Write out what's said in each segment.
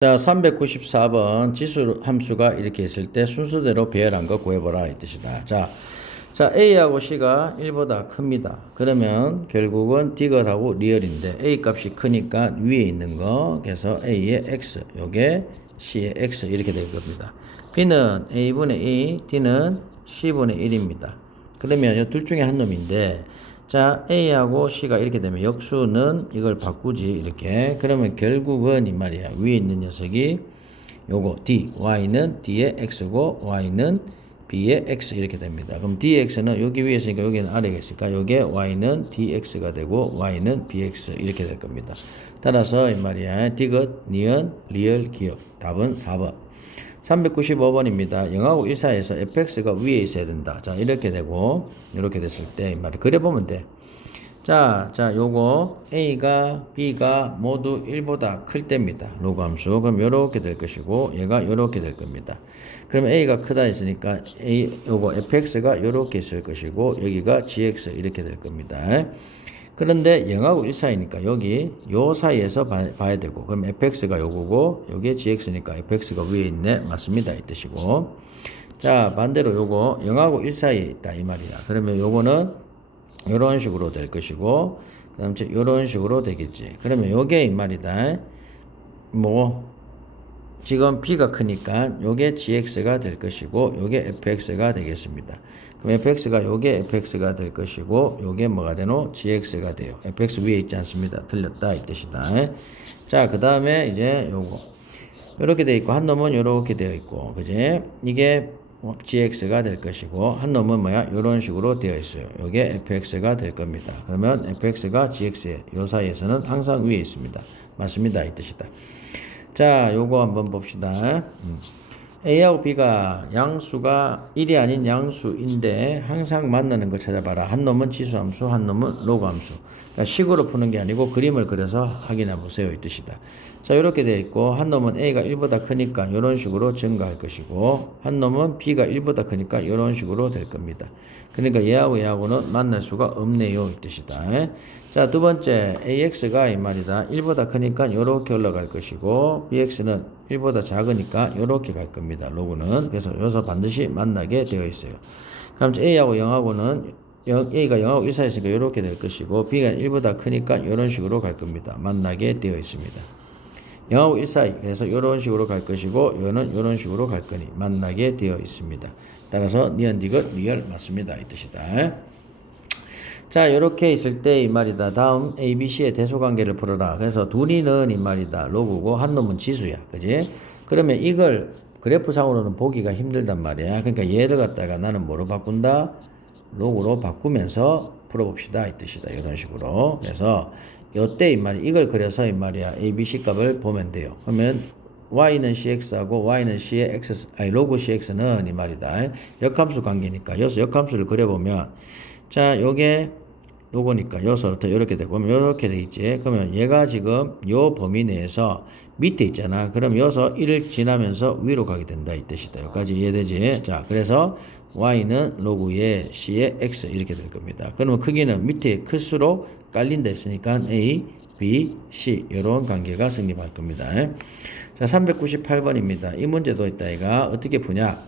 자, 394번 지수 함수가 이렇게 있을 때 순서대로 배열한 거 구해보라 이 뜻이다. 자, A하고 C가 1보다 큽니다. 그러면 결국은 디귿하고 리얼인데 A 값이 크니까 위에 있는 거, 그래서 A의 X, 요게 C의 X 이렇게 될 겁니다. B는 A분의 2, D는 C분의 1입니다. 그러면 이 둘 중에 한 놈인데, 자, A하고 C가 이렇게 되면 역수는 이걸 바꾸지, 이렇게. 그러면 결국은 이 말이야. 위에 있는 녀석이 요거 D, Y는 D의 X고 Y는 B의 X 이렇게 됩니다. 그럼 DX는 여기 위에 있으니까 여기는 아래에 있으니까 요게 Y는 DX가 되고 Y는 BX 이렇게 될 겁니다. 따라서 이 말이야. 디귿, 니은, 리얼, 기억. 답은 4번. 395번입니다. 0하고 1 사이에서 fx가 위에 있어야 된다. 자, 이렇게 되고, 이렇게 됐을 때, 이 말을 그려보면 돼. 자, 요거, a가, b가 모두 1보다 클 때입니다. 로그 함수. 그럼 요렇게 될 것이고, 얘가 요렇게 될 겁니다. 그럼 a가 크다 했으니까, 요거 fx가 요렇게 있을 것이고, 여기가 gx 이렇게 될 겁니다. 그런데 0하고 1 사이니까 여기 요 사이에서 봐야 되고, 그럼 fx가 요거고 요게 gx니까 fx가 위에 있네. 맞습니다 이 뜻이고. 자, 반대로 요거 0하고 1 사이에 있다 이 말이야. 그러면 요거는 요런 식으로 될 것이고, 그 다음 요런 식으로 되겠지. 그러면 요게 이 말이다. 뭐 지금 b가 크니까 요게 gx가 될 것이고 요게 fx가 되겠습니다. 그럼 fx가 요게 fx가 될 것이고 요게 뭐가 되노? gx가 돼요. fx 위에 있지 않습니다. 틀렸다 이 뜻이다. 자, 그 다음에 이제 요거 요렇게 되어 있고 한 놈은 요렇게 되어 있고, 그지? 이게 gx가 될 것이고 한 놈은 뭐야? 요런 식으로 되어 있어요. 요게 fx가 될 겁니다. 그러면 fx가 gx에 요 사이에서는 항상 위에 있습니다. 맞습니다 이 뜻이다. 자, 요거 한번 봅시다. A하고 B가 양수가 1이 아닌 양수인데 항상 만나는 걸 찾아봐라. 한 놈은 지수함수, 한 놈은 로그함수. 그러니까 식으로 푸는 게 아니고 그림을 그려서 확인해 보세요 이 뜻이다. 자, 이렇게 되어 있고 한 놈은 A가 1보다 크니까 이런 식으로 증가할 것이고, 한 놈은 B가 1보다 크니까 이런 식으로 될 겁니다. 그러니까 얘하고는 만날 수가 없네요 이 뜻이다. 자, 두 번째 AX가 이 말이다. 1보다 크니까 이렇게 올라갈 것이고 BX는 1보다 작으니까 이렇게 갈 겁니다. 로그는. 그래서 여기서 반드시 만나게 되어 있어요. 그럼 A하고 0하고는 A가 0하고 1 사이였으니까 이렇게 될 것이고, B가 1보다 크니까 이런 식으로 갈 겁니다. 만나게 되어 있습니다. 0하고 1 사이, 그래서 이런 식으로 갈 것이고 이거는 이런 식으로 갈 거니 만나게 되어 있습니다. 따라서 니은 디귿 리얼 맞습니다 이 뜻이다. 자, 이렇게 있을 때 이 말이다. 다음 A, B, C의 대소관계를 풀어라. 그래서 둘이는 이 말이다. 로그고 한 놈은 지수야. 그지? 그러면 이걸 그래프상으로는 보기가 힘들단 말이야. 그러니까 얘를 갖다가 나는 뭐로 바꾼다? 로그로 바꾸면서 풀어봅시다 이 뜻이다. 이런 식으로. 그래서 요때 이 말이 이걸 그려서 이 말이야. A, B, C 값을 보면 돼요. 그러면 y는 cx하고 y는 c의 x, 로그 cx는 이 말이다. 역함수 관계니까 여기서 역함수를 그려보면, 자, 요거니까 여기서부터 이렇게 되고, 그러면 이렇게 돼 있지. 그러면 얘가 지금 요 범위 내에서 밑에 있잖아. 그럼 여기서 1을 지나면서 위로 가게 된다 이 뜻이다. 여기까지 이해되지? 자, 그래서 y는 로그의 c의 x 이렇게 될 겁니다. 그러면 크기는 밑에 클수록 깔린다 했으니까 a, b, c 이런 관계가 성립할 겁니다. 자, 398번입니다. 이 문제도 있다. 이가 어떻게 푸냐?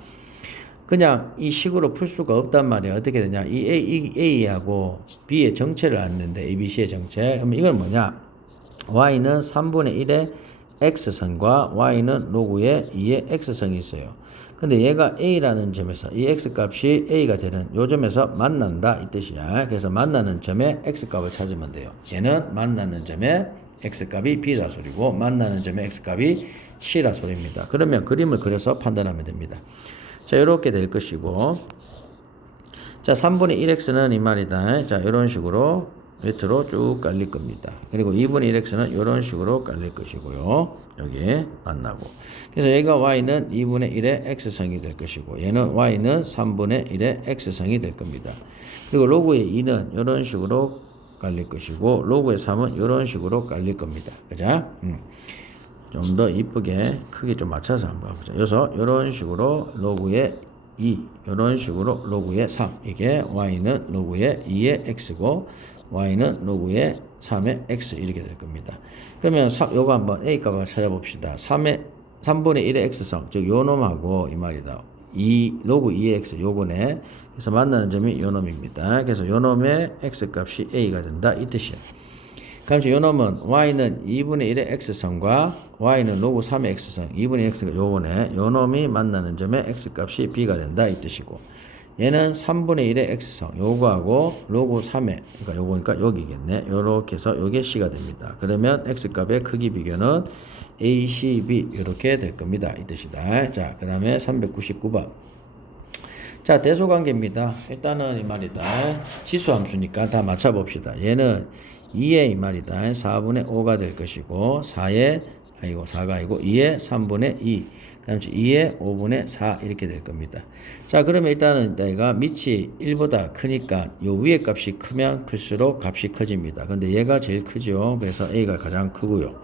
그냥 이 식으로 풀 수가 없단 말이야. 어떻게 되냐? 이 A하고 B의 정체를 아는데, A, B, C의 정체. 그럼 이건 뭐냐? Y는 3분의 1의 X선과 Y는 로그의 2의 X선이 있어요. 근데 얘가 A라는 점에서 이 X값이 A가 되는 요 점에서 만난다 이 뜻이야. 그래서 만나는 점에 X값을 찾으면 돼요. 얘는 만나는 점에 X값이 B라 소리고 만나는 점에 X값이 C라 소리입니다. 그러면 그림을 그려서 판단하면 됩니다. 자, 이렇게 될 것이고, 자, 3분의 1x는 이 말이다. 자, 이런 식으로 밑으로 쭉 깔릴 겁니다. 그리고 2분의 1x는 이런 식으로 깔릴 것이고요. 여기에 만나고. 그래서 얘가 y는 2분의 1의 x성이 될 것이고, 얘는 y는 3분의 1의 x성이 될 겁니다. 그리고 로그의 2는 이런 식으로 깔릴 것이고, 로그의 3은 이런 식으로 깔릴 겁니다. 그죠? 좀 더 이쁘게 크게 좀 맞춰서 한번 해보자. 여기서 이런 식으로 로그의 2, 이런 식으로 로그의 3. 이게 y는 로그의 2의 x고, y는 로그의 3의 x 이렇게 될 겁니다. 그러면 요거 한번 a 값을 찾아봅시다. 3분의 1의 x성, 즉 요 놈하고 이 말이다. 로그 2의 x 요거네. 그래서 만나는 점이 요 놈입니다. 그래서 요 놈의 x 값이 a가 된다 이 뜻이야. 그럼 요 놈은 y는 2분의 1의 x성과 y는 로그 3의 x성, 2분의 x가 요거네. 요 놈이 만나는 점의 x 값이 b가 된다 이 뜻이고, 얘는 3분의 1의 x성, 요거하고 로그 3의, 그러니까 요거니까 여기겠네. 요렇게 해서 요게 c가 됩니다. 그러면 x 값의 크기 비교는 a, c, b 이렇게 될 겁니다 이 뜻이다. 자, 그 다음에 399번. 자, 대소관계입니다. 일단은 이 말이다. 지수함수니까 다 맞춰봅시다. 얘는 2의 이 말이다. 4분의 5가 될 것이고, 4의,4가 아니고 2의 3분의 2. 그 다음에 2의 5분의 4 이렇게 될 겁니다. 자, 그러면 일단은 내가 밑이 1보다 크니까 요 위에 값이 크면 클수록 값이 커집니다. 근데 얘가 제일 크죠. 그래서 A가 가장 크고요.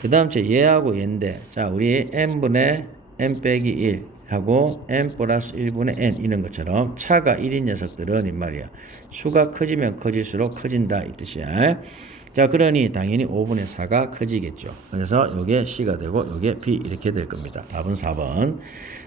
그 다음 얘하고 얘인데, 자, 우리 n분의 n 빼기 1 하고 n 플러스 1분의 n 이런 것처럼 차가 1인 녀석들은 이 말이야. 수가 커지면 커질수록 커진다 이 뜻이야. 자, 그러니 당연히 5분의 4가 커지겠죠. 그래서 요게 C가 되고 요게 B 이렇게 될 겁니다. 답은 4번.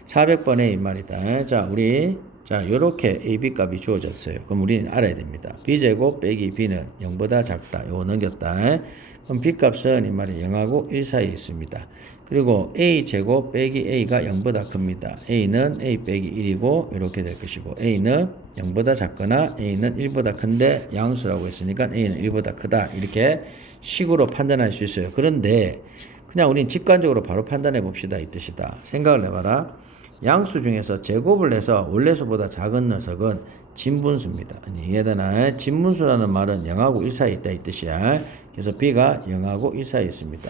400번에 이 말이다. 자, 우리 요렇게 A, B 값이 주어졌어요. 그럼 우리는 알아야 됩니다. B제곱 빼기 B는 0보다 작다. 요거 넘겼다. 그럼 B 값은 이 말이 0하고 1 사이에 있습니다. 그리고 A제곱 빼기 A가 0보다 큽니다. A는 A 빼기 1이고 이렇게 될 것이고, A는 0보다 작거나 A는 1보다 큰데 양수라고 했으니까 A는 1보다 크다 이렇게 식으로 판단할 수 있어요. 그런데 그냥 우린 직관적으로 바로 판단해 봅시다 이 뜻이다. 생각을 해봐라. 양수 중에서 제곱을 해서 원래수보다 작은 녀석은 진분수입니다. 이해되나? 진분수라는 말은 0하고 1 사이에 있다 이 뜻이야. 그래서 B가 0하고 1 사이에 있습니다.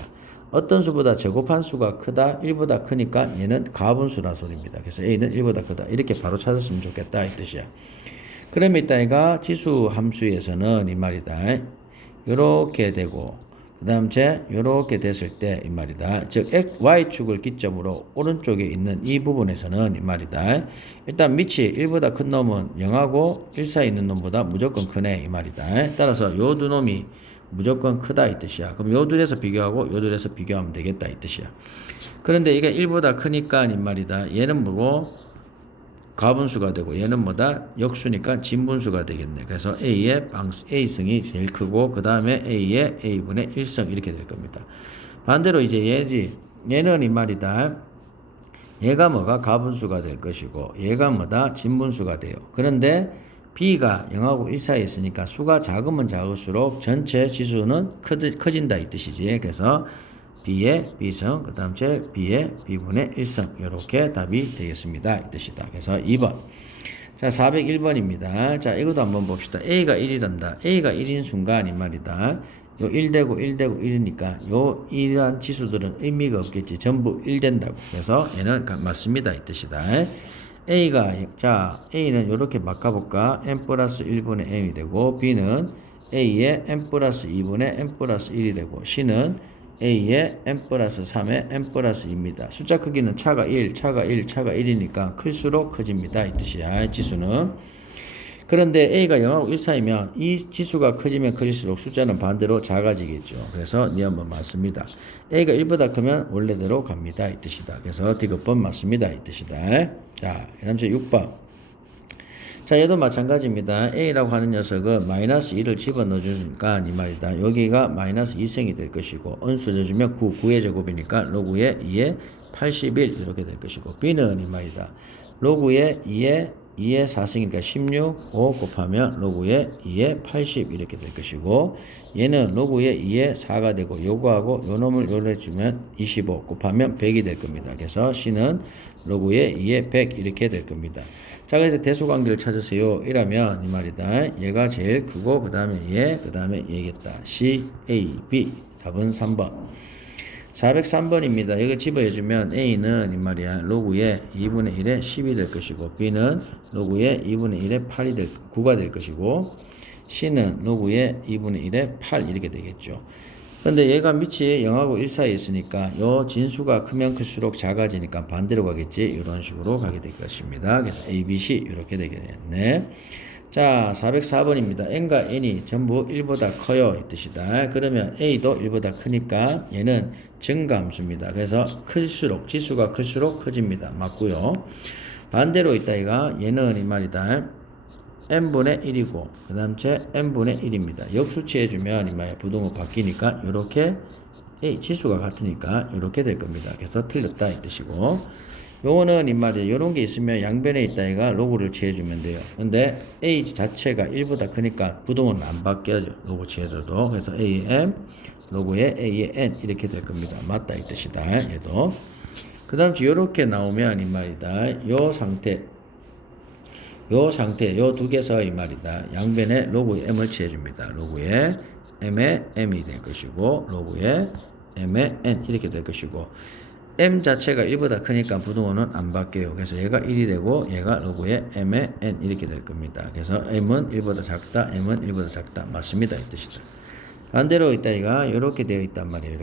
어떤 수보다 제곱한 수가 크다, 1보다 크니까 얘는 가분수라 소리입니다. 그래서 A는 1보다 크다. 이렇게 바로 찾았으면 좋겠다 이 뜻이야. 그러면 이따가 지수 함수에서는 이 말이다. 요렇게 되고, 그 다음 요렇게 됐을 때 이 말이다. 즉 y축을 기점으로 오른쪽에 있는 이 부분에서는 이 말이다. 일단 밑이 1보다 큰 놈은 0하고 1 사이에 있는 놈보다 무조건 크네 이 말이다. 따라서 요 두 놈이 무조건 크다 이 뜻이야. 그럼 요 둘에서 비교하고 요 둘에서 비교하면 되겠다 이 뜻이야. 그런데 이게 1보다 크니까 이 말이다. 얘는 뭐고 가분수가 되고 얘는 뭐다 역수니까 진분수가 되겠네. 그래서 A의 A승이 제일 크고 그 다음에 A의 A분의 1승 이렇게 될 겁니다. 반대로 이제 얘는 이 말이다. 얘가 뭐가 가분수가 될 것이고 얘가 뭐다 진분수가 돼요. 그런데 B가 0하고 1 사이에 있으니까 수가 작으면 작을수록 전체 지수는 커진다 이 뜻이지. 그래서 B의 B승, 그 다음 B의 B분의 1승 이렇게 답이 되겠습니다 이 뜻이다. 그래서 2번. 자, 401번입니다. 자, 이것도 한번 봅시다. A가 1이란다. A가 1인 순간 이 말이다. 요 1되고 1되고 1이니까 요 1이란 지수들은 의미가 없겠지. 전부 1 된다고. 그래서 얘는 맞습니다 이 뜻이다. A는 이렇게 바꿔볼까? n 플러스 1분의 m이 되고, B는 A의 n 플러스 2분의 n 플러스 1이 되고, C는 A의 n 플러스 3의 n 플러스 2입니다. 숫자 크기는 차가 1, 차가 1, 차가 1이니까 클수록 커집니다. 이 뜻이야, 지수는. 그런데 A가 0하고 1 사이면 이 지수가 커지면 커질수록 숫자는 반대로 작아지겠죠. 그래서 니한번 맞습니다. A가 1보다 크면 원래대로 갑니다. 이 뜻이다. 그래서 디귿번 맞습니다. 이 뜻이다. 자, 그 다음 6번. 자, 얘도 마찬가지입니다. A라고 하는 녀석은 마이너스 1을 집어넣어 주니까 이 말이다. 여기가 마이너스 2승이 될 것이고, 은수해주면 9의 제곱이니까 로그의 2의 81 이렇게 될 것이고, B는 이 말이다. 로그의 2의 4승이니까 16, 5 곱하면 로그의 2의 80 이렇게 될 것이고, 얘는 로그의 2의 4가 되고, 요거하고 요 놈을 요로 해주면 25 곱하면 100이 될 겁니다. 그래서 C는 로그의 2의 100 이렇게 될 겁니다. 자, 그래서 대소관계를 찾으세요. 이라면 이 말이다. 얘가 제일 크고 그 다음에 얘, 그 다음에 얘겠다. C, A, B. 답은 3번. 403번입니다. 이거 집어해주면 A는 이 말이야. 로그의 2분의 1의 10이 될 것이고, B는 로그의 2분의 1의 9가 될 것이고, C는 로그의 2분의 1의 8 이렇게 되겠죠. 근데 얘가 밑이 0하고 1 사이에 있으니까 요 진수가 크면 클수록 작아지니까 반대로 가겠지. 이런 식으로 가게 될 것입니다. 그래서 A, B, C 이렇게 되겠네. 자, 404번입니다. n과 n이 전부 1보다 커요. 이 뜻이다. 그러면 a도 1보다 크니까 얘는 증가함수입니다. 그래서 클수록, 지수가 클수록 커집니다. 맞고요. 반대로 있다 이가 얘는 이 말이다. n분의 1이고 그 다음 제 n분의 1입니다. 역수치해주면 이 말이야. 부동호 바뀌니까 요렇게 a 지수가 같으니까 요렇게 될 겁니다. 그래서 틀렸다 이 뜻이고 요거는 이 말이야. 요런 게 있으면 양변에 있다 이가 로그를 취해주면 돼요. 근데 a 자체가 1보다 크니까 부동호는 안 바뀌어져. 로그 취해줘도. 그래서 a의 m 로그의 a의 n 이렇게 될 겁니다. 맞다 이 뜻이다. 얘도. 그 다음 요렇게 나오면 이 말이다. 요 상태 요 두 개서 이 말이다. 양변에 로그의 m을 취해줍니다. 로그의 m의 m이 될 것이고 로그의 m의 n 이렇게 될 것이고 m 자체가 1보다 크니까 부동호는 안 바뀌어요. 그래서 얘가 1이 되고 얘가 로그의 m의 n 이렇게 될 겁니다. 그래서 m은 1보다 작다, m은 1보다 작다. 맞습니다. 이 뜻이다. 반대로 있다 이가 이렇게 되어 있단 말이에요.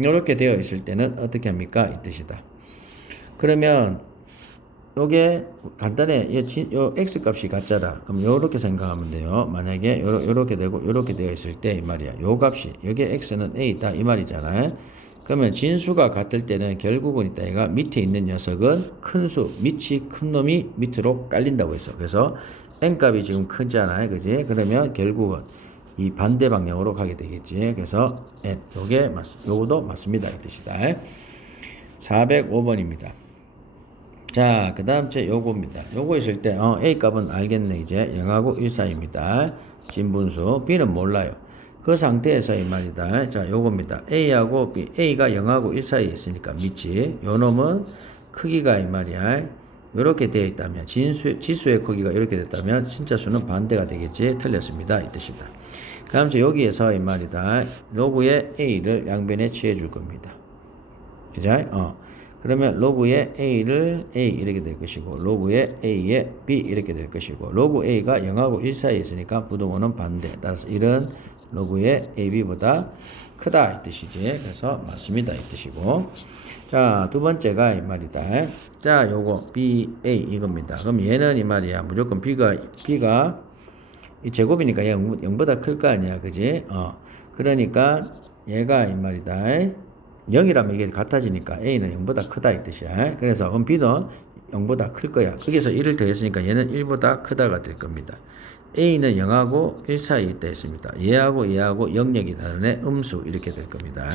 이렇게 되어 있을 때는 어떻게 합니까? 이 뜻이다. 그러면 요게 간단해. 요 x 값이 같잖아. 그럼 요렇게 생각하면 돼요. 만약에 요렇게 되고 요렇게 되어 있을 때 이 말이야. 요 값이 여기에 x는 a다 이 말이잖아요. 그러면 진수가 같을 때는 결국은 이따 얘가 밑에 있는 녀석은 큰 수, 밑이 큰 놈이 밑으로 깔린다고 했어. 그래서 n 값이 지금 크잖아요. 그지? 그러면 결국은 이 반대 방향으로 가게 되겠지. 그래서 n 요거도 맞습니다. 이 뜻이다. 405번입니다. 자, 그 다음 제 요거입니다. 요거 있을 때, A 값은 알겠네, 이제. 0하고 1 사이입니다. 진분수. B는 몰라요. 그 상태에서 이 말이다. 자, 요겁니다. A하고 B. A가 0하고 1 사이에 있으니까 밑이. 요 놈은 크기가 이 말이야. 요렇게 되어 있다면, 지수의 크기가 이렇게 됐다면, 진짜 수는 반대가 되겠지. 틀렸습니다. 이 뜻이다. 그 다음 제 여기에서 이 말이다. 로그의 A를 양변에 취해 줄 겁니다. 그죠? 그러면 로그의 a를 a 이렇게 될 것이고 로그의 a의 b 이렇게 될 것이고 로그 a가 0하고 1 사이에 있으니까 부동호는 반대. 따라서 1은 로그의 ab보다 크다 이 뜻이지. 그래서 맞습니다 이 뜻이고. 자, 두 번째가 이 말이다. 자, 요거 b a 이겁니다. 그럼 얘는 이 말이야. 무조건 b가 이 제곱이니까 0보다 클 거 아니야. 그지? 그러니까 얘가 이 말이다. 0이라면 이게 같아지니까 A는 0보다 크다 이 뜻이야. 그래서 그럼 B도 0보다 클 거야. 거기서 1을 더했으니까 얘는 1보다 크다가 될 겁니다. A는 0하고 1 사이에 있다 했습니다. 얘하고 영역이 다른 애 음수 이렇게 될 겁니다.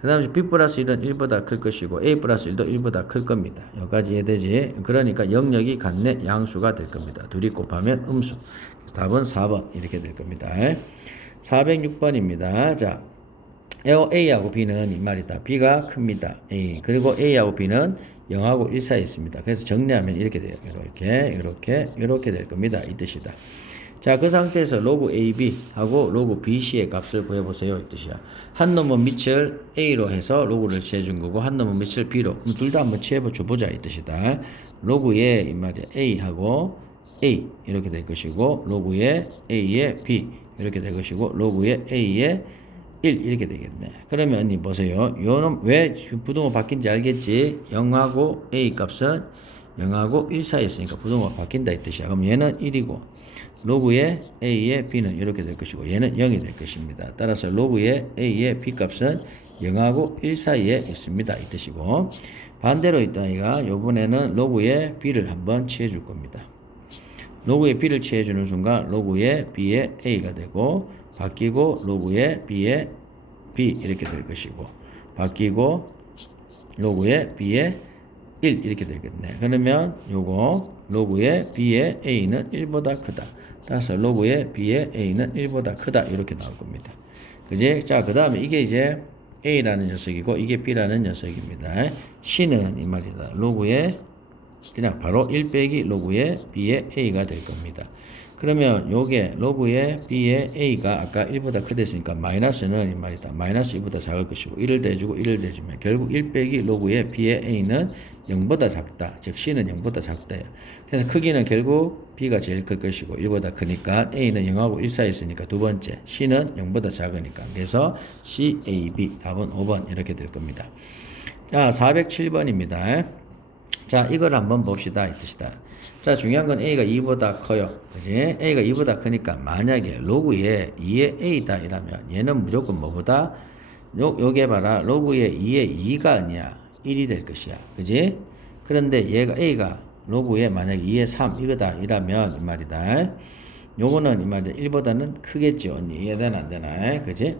그 다음에 B 플러스 1은 1보다 클 것이고 A 플러스 1도 1보다 클 겁니다. 여기까지 이해되지? 그러니까 영역이 같네 양수가 될 겁니다. 둘이 곱하면 음수. 답은 4번 이렇게 될 겁니다. 406번입니다. 자. A하고 B는 이 말이다. B가 큽니다. A. 그리고 A하고 B는 0하고 1 사이에 있습니다. 그래서 정리하면 이렇게 돼요. 이렇게 될 겁니다. 이 뜻이다. 자, 그 상태에서 로그 AB하고 로그 BC의 값을 구해보세요. 이 뜻이야. 한 놈은 밑을 A로 해서 로그를 취해준 거고, 한 놈은 밑을 B로. 그럼 둘 다 한번 취해보자. 이 뜻이다. 로그의 이 말이야. A하고 A. 이렇게 될 것이고, 로그의 A의 B. 이렇게 될 것이고, 로그의 A의 1 이렇게 되겠네. 그러면 언니 보세요. 요놈 왜 부동호 바뀐지 알겠지? 0하고 A 값은 0하고 1 사이에 있으니까 부동호가 바뀐다 이 뜻이야. 그럼 얘는 1이고 로그의 A의 B는 이렇게 될 것이고 얘는 0이 될 것입니다. 따라서 로그의 A의 B 값은 0하고 1 사이에 있습니다. 이 뜻이고 반대로 있다 이가 요번에는 로그의 B를 한번 취해 줄 겁니다. 로그의 B를 취해 주는 순간 로그의 B의 A가 되고 바뀌고 로그의 B의 B 이렇게 될 것이고 바뀌고 로그의 B의 1 이렇게 되겠네. 그러면 요거 로그의 B의 A는 1보다 크다. 따라서 로그의 B의 A는 1보다 크다. 이렇게 나올 겁니다. 그지? 자, 그 다음에 이게 이제 A라는 녀석이고 이게 B라는 녀석입니다. C는 이 말이다. 로그의 그냥 바로 1 빼기 로그의 B의 A가 될 겁니다. 그러면 요게 로그의 B의 A가 아까 1보다 크댔으니까 마이너스는 이 말이다. 마이너스 2보다 작을 것이고 1을 대주고 1을 대주면 결국 1 빼기 로그의 B의 A는 0보다 작다. 즉 C는 0보다 작다요. 그래서 크기는 결국 B가 제일 클 것이고 1보다 크니까 A는 0하고 1 사이에 있으니까 두 번째 C는 0보다 작으니까 그래서 C, A, B 답은 5번 이렇게 될 겁니다. 자, 407번입니다. 자, 이걸 한번 봅시다 이 뜻이다. 자, 중요한 건 a가 2보다 커요. 그지? a가 2보다 크니까 만약에 로그에 2의 a다 이라면 얘는 무조건 뭐보다 요게 봐라. 로그에 2의 2가 아니야. 1이 될 것이야. 그지? 그런데 얘가 a가 로그에 만약에 2의 3 이거다 이라면 이 말이다. 요거는 이 말이야. 1보다는 크겠지. 언니 이해되나 안 되나? 그지?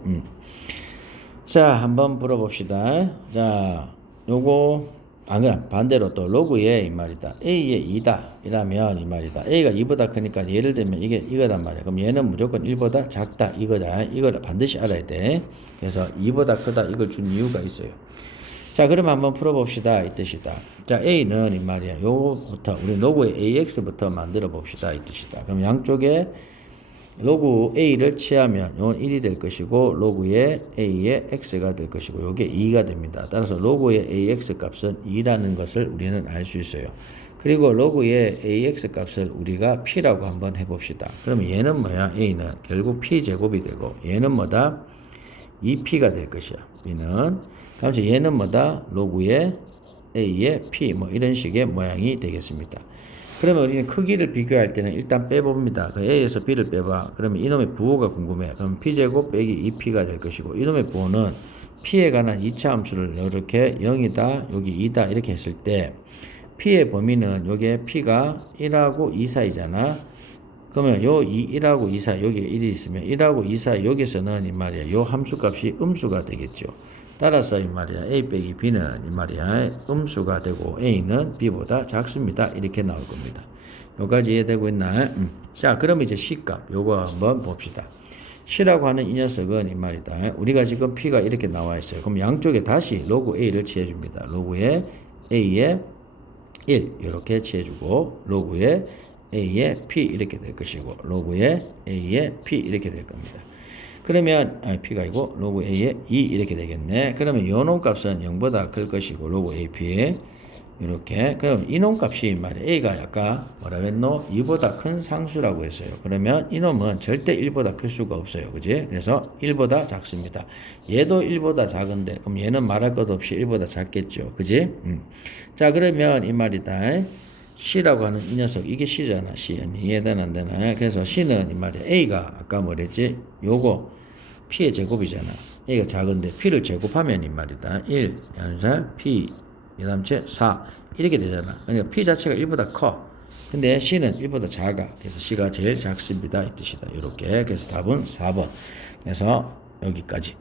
자, 한번 풀어봅시다. 자, 요거 그냥 반대로 또 로그에 이 말이다. a의 2다 이라면 이 말이다. a가 2보다 크니까 예를 들면 이게 이거단 말이야. 그럼 얘는 무조건 1보다 작다 이거다. 이걸 반드시 알아야 돼. 그래서 2보다 크다 이걸 준 이유가 있어요. 자, 그러면 한번 풀어봅시다 이 뜻이다. 자, a는 이 말이야. 요거부터 우리 로그의 ax부터 만들어 봅시다 이 뜻이다. 그럼 양쪽에 로그 a를 취하면 이건 1이 될 것이고 로그의 a의 x가 될 것이고 요게 2가 됩니다. 따라서 로그의 ax 값은 2라는 것을 우리는 알 수 있어요. 그리고 로그의 ax 값을 우리가 p라고 한번 해봅시다. 그러면 얘는 뭐야? a는 결국 p제곱이 되고 얘는 뭐다? 2p가 될 것이야. b는 다음 얘는 뭐다? 로그의 a의 p 뭐 이런 식의 모양이 되겠습니다. 그러면 우리는 크기를 비교할 때는 일단 빼봅니다. 그 a에서 b를 빼봐. 그러면 이놈의 부호가 궁금해. 그럼 p제곱 빼기 2p가 될 것이고 이놈의 부호는 p에 관한 2차 함수를 이렇게 0이다 여기 2다 이렇게 했을 때 p의 범위는 여기에 p가 1하고 2 사이잖아. 그러면 요 1하고 2 사이 여기에 1이 있으면 1하고 2 사이 여기서는 이 말이야 요 함수값이 음수가 되겠죠. 따라서 이 말이야 a 빼기 b는 이 말이야 음수가 되고 a는 b보다 작습니다. 이렇게 나올 겁니다. 여기까지 이해되고 있나? 자, 그럼 이제 c값 요거 한번 봅시다. c라고 하는 이 녀석은 이 말이다. 우리가 지금 p가 이렇게 나와 있어요. 그럼 양쪽에 다시 로그 a를 취해줍니다. 로그에 a의 1 이렇게 취해주고 로그에 a의 p 이렇게 될 것이고 로그에 a의 p 이렇게 될 겁니다. 그러면 p가 아니고 로그 a의 2 이렇게 되겠네. 그러면 요놈 값은 0보다 클 것이고 로그 ap 이렇게. 그럼 이놈 값이 말이야 a가 아까 뭐라고 했노? 2보다 큰 상수라고 했어요. 그러면 이놈은 절대 1보다 클 수가 없어요. 그지? 그래서 1보다 작습니다. 얘도 1보다 작은데 그럼 얘는 말할 것 없이 1보다 작겠죠. 그지? 자, 그러면 이 말이다. C라고 하는 이 녀석 이게 C잖아. C 이해되나 안 되나? 그래서 C는 이 말이야 A가 아까 뭐랬지? 요거 P의 제곱이잖아. A가 작은데 P를 제곱하면 이 말이다 1 연산 P 그다음에 4 이렇게 되잖아. 그러니까 P 자체가 1보다 커. 근데 C는 1보다 작아. 그래서 C가 제일 작습니다 이 뜻이다. 이렇게. 그래서 답은 4번. 그래서 여기까지.